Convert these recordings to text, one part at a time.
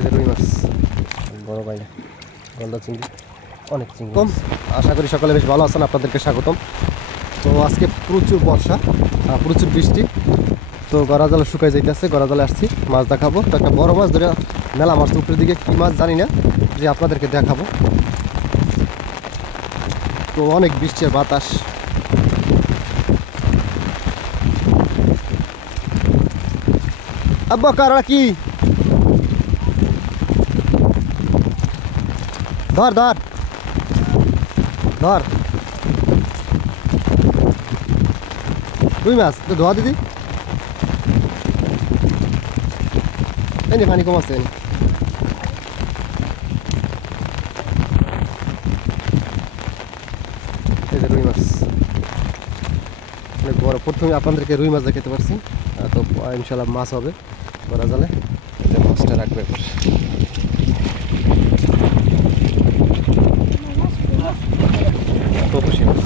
এই যে রুই মাছ বড় বাইলে গলদা চিংড়ি অনেক চিংড়ি আশা করি সকালে বেশ ভালো আছেন আপনাদেরকে স্বাগতম তো আজকে প্রচুর বর্ষা প্রচুর বৃষ্টি তো গড়া জাল শুকাই যাইতেছে গড়া জালে আসছি মাছ দেখাবো তো একটা বড় মাছ ধরে মেলা মাছ উপরের দিকে কী মাছ জানি না যে আপনাদেরকে দেখাবো তো অনেক বৃষ্টি আর বাতাস আব্বা কারা কি ধর ধর ধর রুই মাছ তো ধোয়া দিদি এনে পানি কম আছে এই যে রুই মাছ অনেক বড় প্রথমে আপনাদেরকে রুই মাছ দেখাতে পারছি তো ইনশাল্লাহ মাছ হবে বড় জালে মাছটা রাখবে তো খুশি মাছ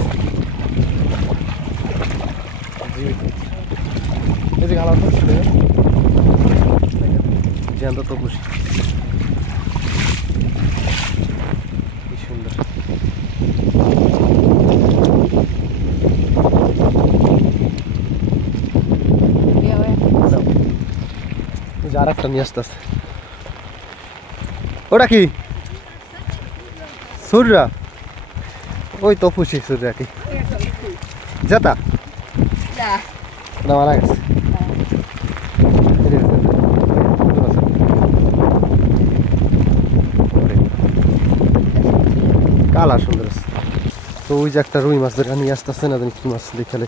এই যে গালা তো জ্যান্ত তো খুশি কি সুন্দর আর একটা নিয়ে আসতেছে ওটা কি সূর্যা ওই তো খুশি সূর্যা কি যেতা না মারা গেছে কালা সুন্দর আছে তো ওই যে একটা রুই মাছ ধরে নিয়ে আসতেছে না জানি কি মাছ দেখালে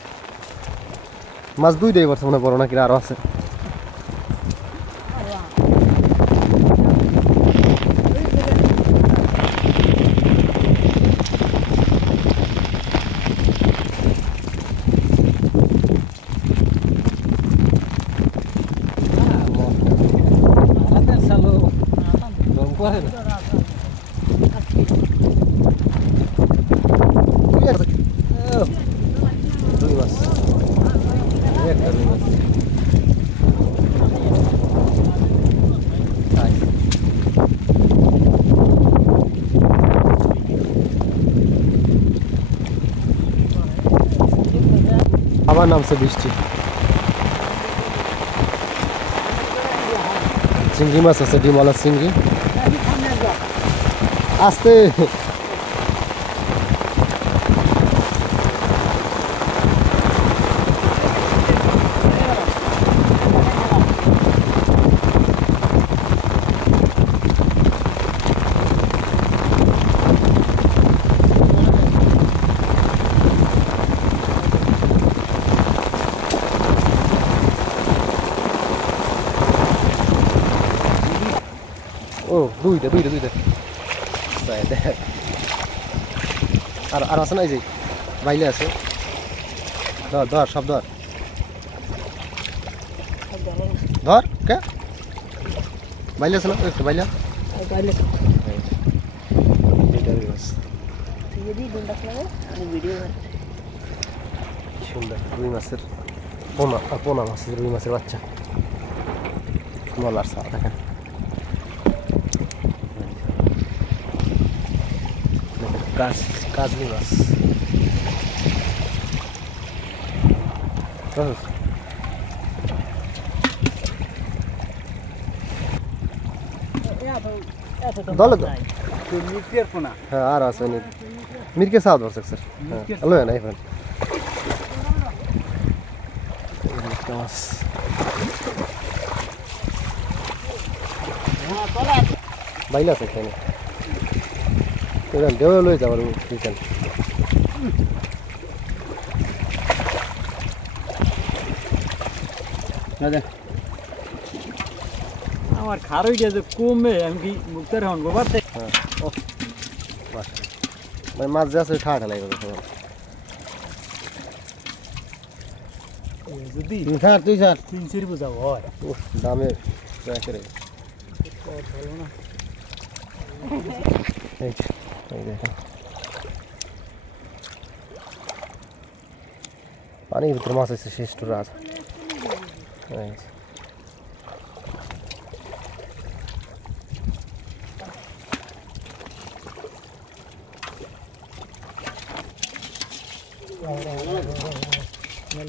মাছ দুই দেয় পারছে মনে বড় নাকি আরো আছে আবার নামছে বৃষ্টি চিংড়ি মাছ আছে ডিমওয়ালা চিংড়ি আসতে ও দুইটা আর আছে না এই যে বাইলে আছে ধর ধর সব ধর ধর কে বাইলে আছে না একটু বাইলে সুন্দর রুই মাছের পোনা মাছ রুই মাছের বাচ্চা মলার সাথে দেখেন কাজলি মাছ হ্যাঁ আর আছে মিরকে সাত বছর স্যার হ্যালো না এখন বাইলে আছে এখানে দেওয়া লয়ে যাবার বিকেল আমার খারই গেছে কমে আমি কি মুক্তার হন গোবার হ্যাঁ ও মানে মাছ যে আছে ঠাড়া লাগে যদি তুই স্যার 300 বুঝাব হয় দামে করে ভালো না এই দেখেন পানির ভিতরে মাছ আছে শেষ টু রাত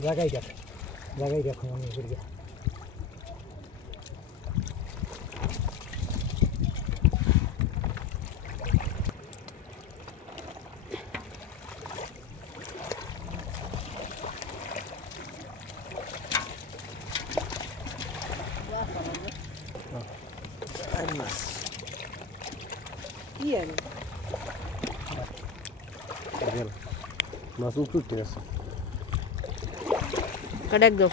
জায়গায় দেখো আমি ঘুরে মাছ উপরে উঠে গেছে কাটা একদম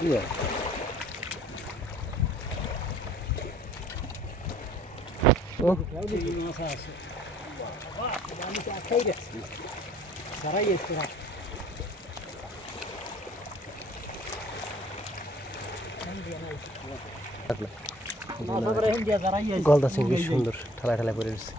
দিয়ে ও মাছ আছে খাই গেছে সারাই গেছে গলদা চিংড়ি সুন্দর ঠালা ঠালা করে দিচ্ছে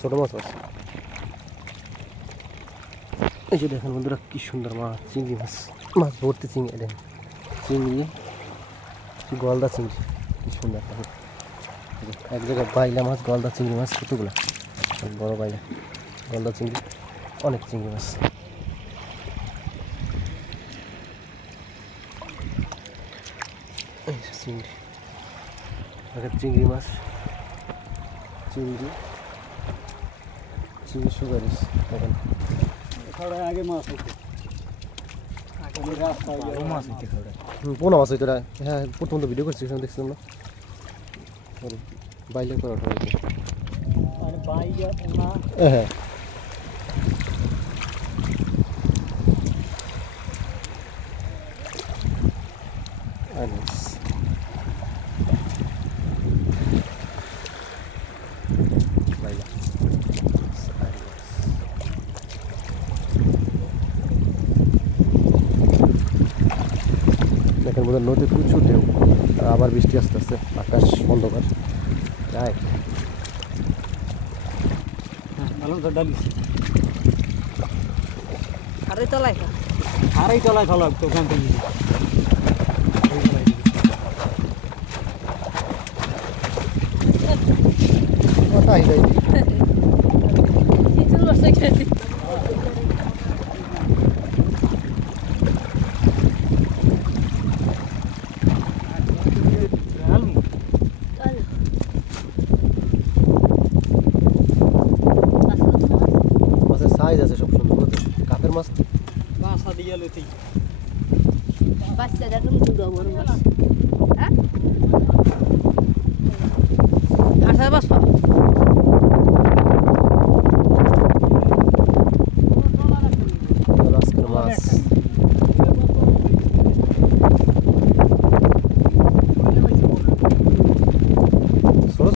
ছোট মাছ আছে এই যে দেখেন বন্ধুরা কি সুন্দর মাছ চিংড়ি মাছ মাছ ভর্তি চিংড়ি দেখেন চিংড়ি গলদা চিংড়ি কি সুন্দর এক জায়গায় বাইলা মাছ গলদা চিংড়ি মাছ কতগুলো বড় বাইলা গলদা চিংড়ি অনেক চিংড়ি মাছ চিংড়ি চিংড়ি মাছ চিংড়ি চিংড়ি সুগারিস দেখেন আগে মাছ হইতো মাছ হইতে পোনা মাছ হইতো হ্যাঁ প্রথম তো ভিডিও করছি দেখছিলাম না বাইলে করা হ্যাঁ দেখেন বোধহয় নদী প্রচুর ঢেউ আর আবার বৃষ্টি আস্তে আস্তে আকাশ অন্ধকার রাইট ভালো তো ডালিস আরে তলায় আরেই তলায় ভালো লাগতো ওখান থেকে তাই তাই কিছু বসে গেছি মাছের সাইজ আছে সব সুন্দর কাপের মাছ বাসা দিয়ে লইতেই বাচ্চা দেখুন দুটো বড় মাছ হ্যাঁ 8.5